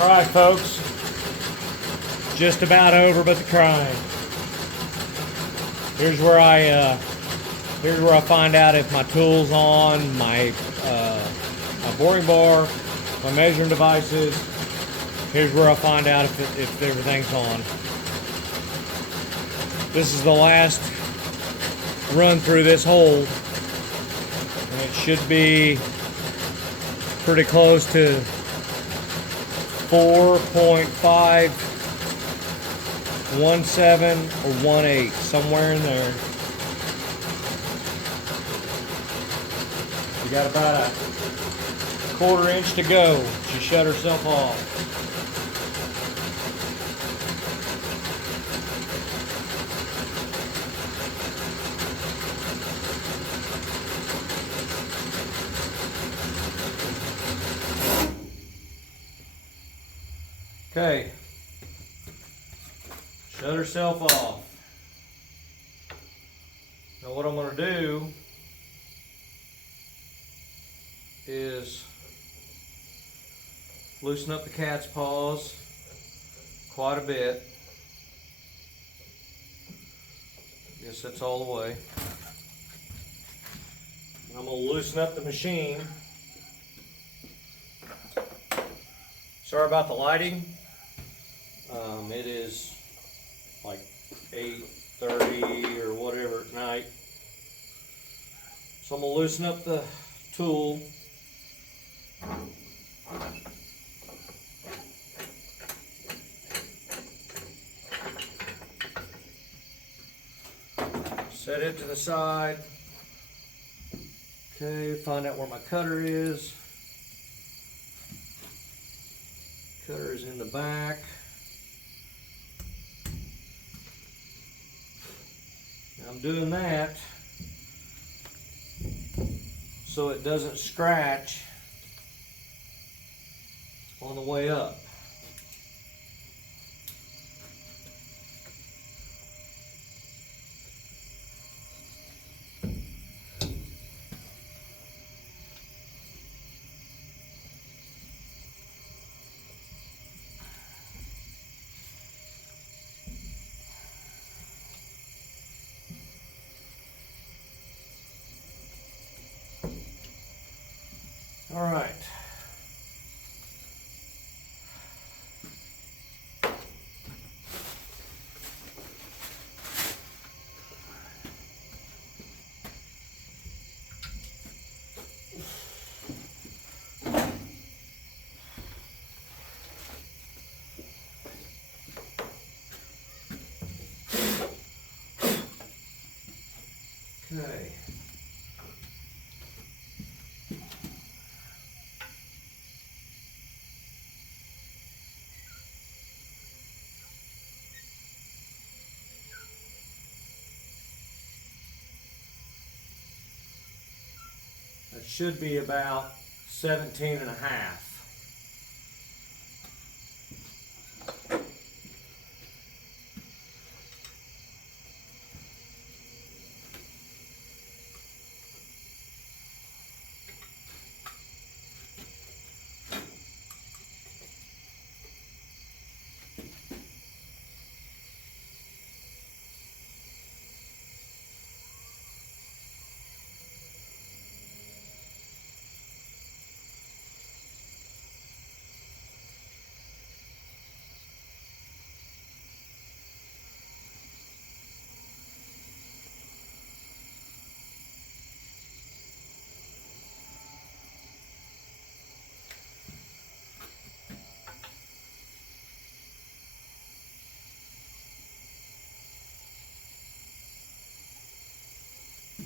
All right, folks. Just about over, but the crying. Here's where I find out if my tool's on, my boring bar, my measuring devices. Here's where I find out if everything's on. This is the last run through this hole, and it should be pretty close to 4.517 or 18, somewhere in there. We got about a quarter inch to go. She shut herself off. Okay, shut herself off. Now what I'm going to do is loosen up the cat's paws quite a bit. Guess that's all the way. I'm going to loosen up the machine. Sorry about the lighting. It is like 8:30 or whatever at night. So I'm going to loosen up the tool. Set it to the side. Okay, find out where my cutter is. Cutter is in the back. I'm doing that so it doesn't scratch on the way up. All right. Okay. That should be about 17 and a half.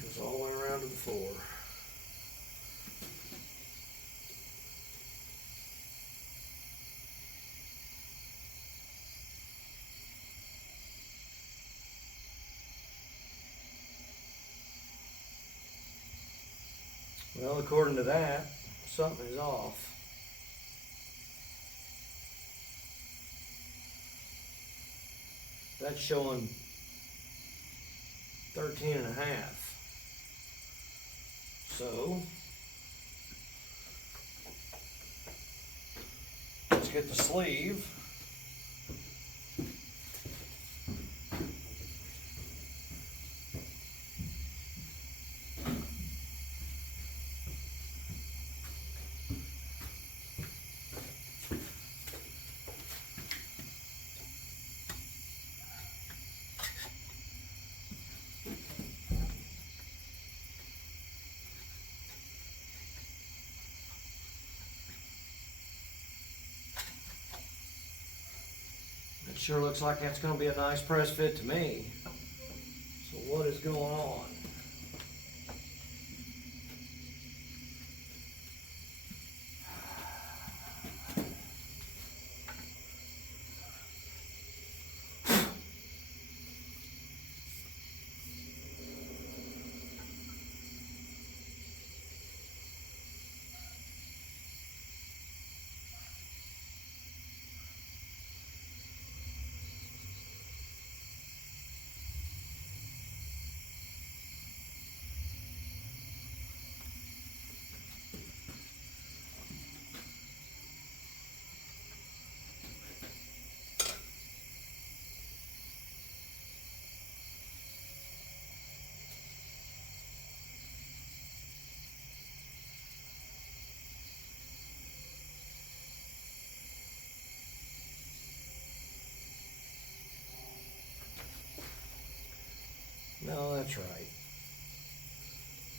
Goes all the way around to the floor. Well, according to that, something is off. That's showing 13 and a half. So get the sleeve. It sure looks like that's going to be a nice press fit to me. So what is going on? No, that's right.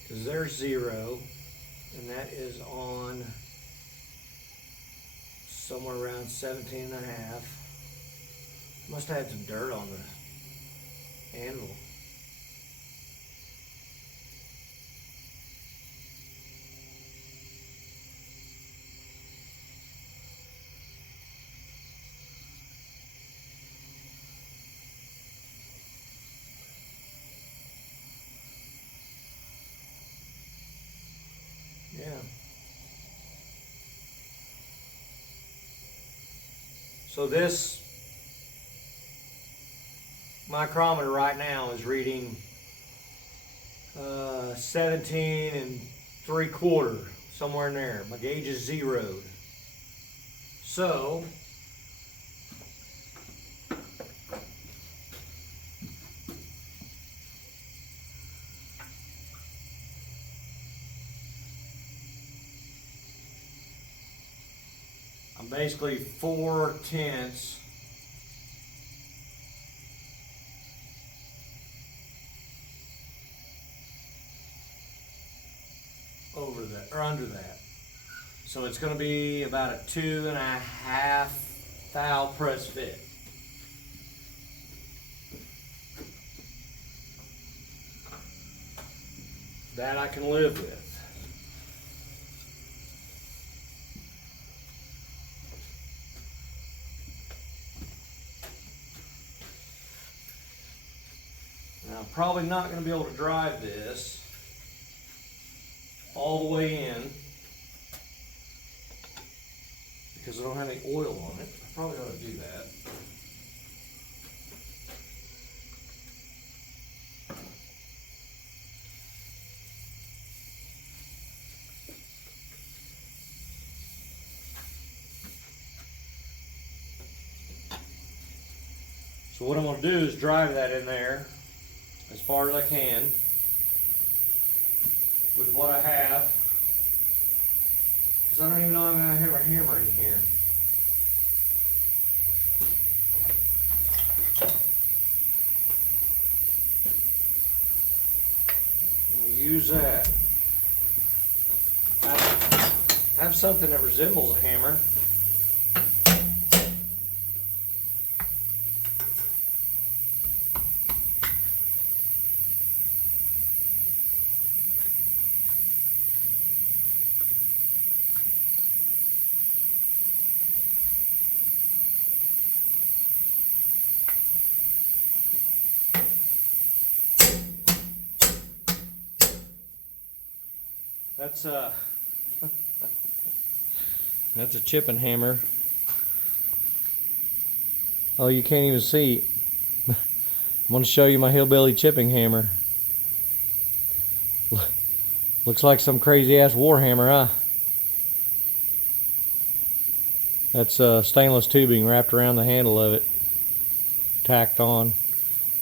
Because there's 0, and that is on somewhere around 17 and a half. Must have had some dirt on the anvil. Yeah. So this micrometer right now is reading 17 3/4, somewhere in there. My gauge is zeroed. So I'm basically 4/10 over that, or under that. So it's going to be about a 2.5 thou press fit. That I can live with. Now I'm probably not going to be able to drive this all the way in because I don't have any oil on it. I probably ought to do that. So what I'm going to do is drive that in there as far as I can with what I have, because I don't even know I'm going to have a hammer in here. And we use that. I have something that resembles a hammer. That's a chipping hammer. Oh, you can't even see. I'm going to show you my hillbilly chipping hammer. Looks like some crazy ass war hammer, huh? That's stainless tubing wrapped around the handle of it, tacked on,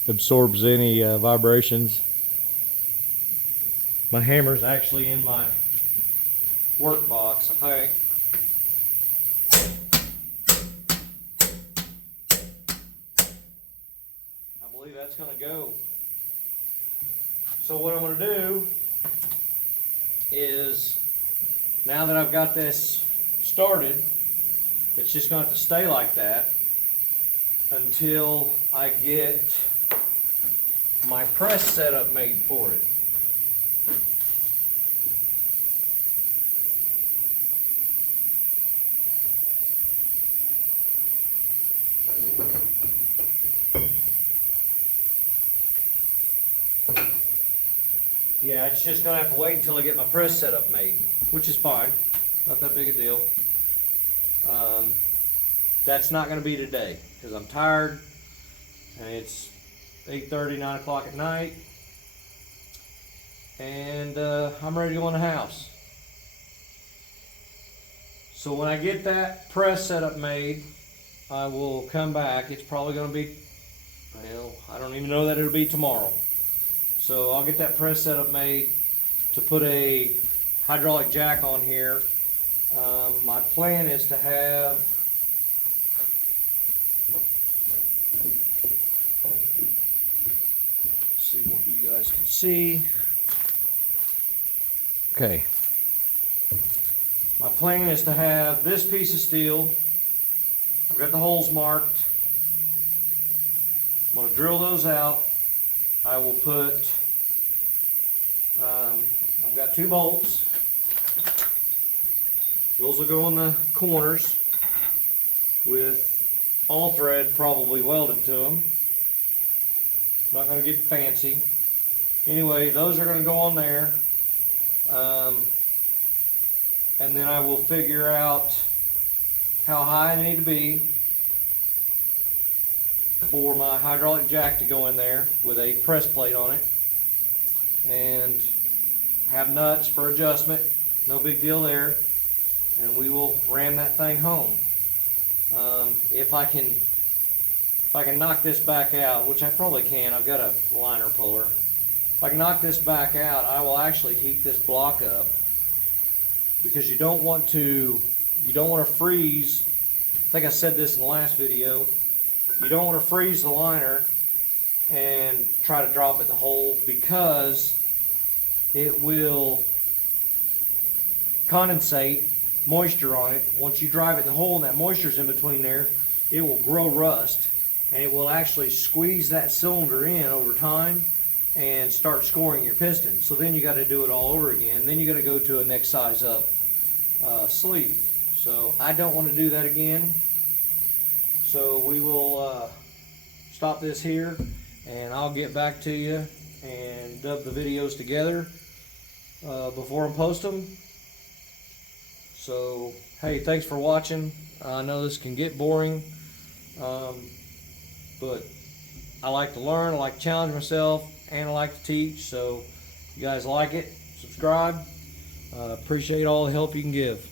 absorbs any vibrations. My hammer's actually in my work box, I think. I believe that's going to go. So what I'm going to do is, now that I've got this started, it's just going to have to stay like that until I get my press setup made for it. Yeah, it's just going to have to wait until I get my press setup made, which is fine. Not that big a deal. That's not going to be today because I'm tired and it's 8:30, 9 o'clock at night, and I'm ready to go in the house. So when I get that press setup made, I will come back. It's probably going to be, well, I don't even know that it'll be tomorrow. So I'll get that press setup made to put a hydraulic jack on here. My plan is to have see what you guys can see. Okay. My plan is to have this piece of steel. I've got the holes marked. I'm going to drill those out. I will put, I've got 2 bolts. Those will go in the corners with all thread probably welded to them. Not going to get fancy. Anyway, those are going to go on there. And then I will figure out how high I need to be for my hydraulic jack to go in there with a press plate on it, and have nuts for adjustment. No big deal there. And we will ram that thing home. If I can knock this back out, which I probably can, I've got a liner puller. If I can knock this back out, I will actually heat this block up, because you don't want to freeze. I think I said this in the last video. You don't want to freeze the liner and try to drop it in the hole, because it will condensate moisture on it. Once you drive it in the hole and that moisture's in between there, it will grow rust, and it will actually squeeze that cylinder in over time and start scoring your piston. So then you got to do it all over again. Then you got to go to a next size up sleeve. So I don't want to do that again. So we will stop this here, and I'll get back to you and dub the videos together before I post them. So, hey, thanks for watching. I know this can get boring, but I like to learn, I like to challenge myself, and I like to teach. So, if you guys like it, subscribe. Appreciate all the help you can give.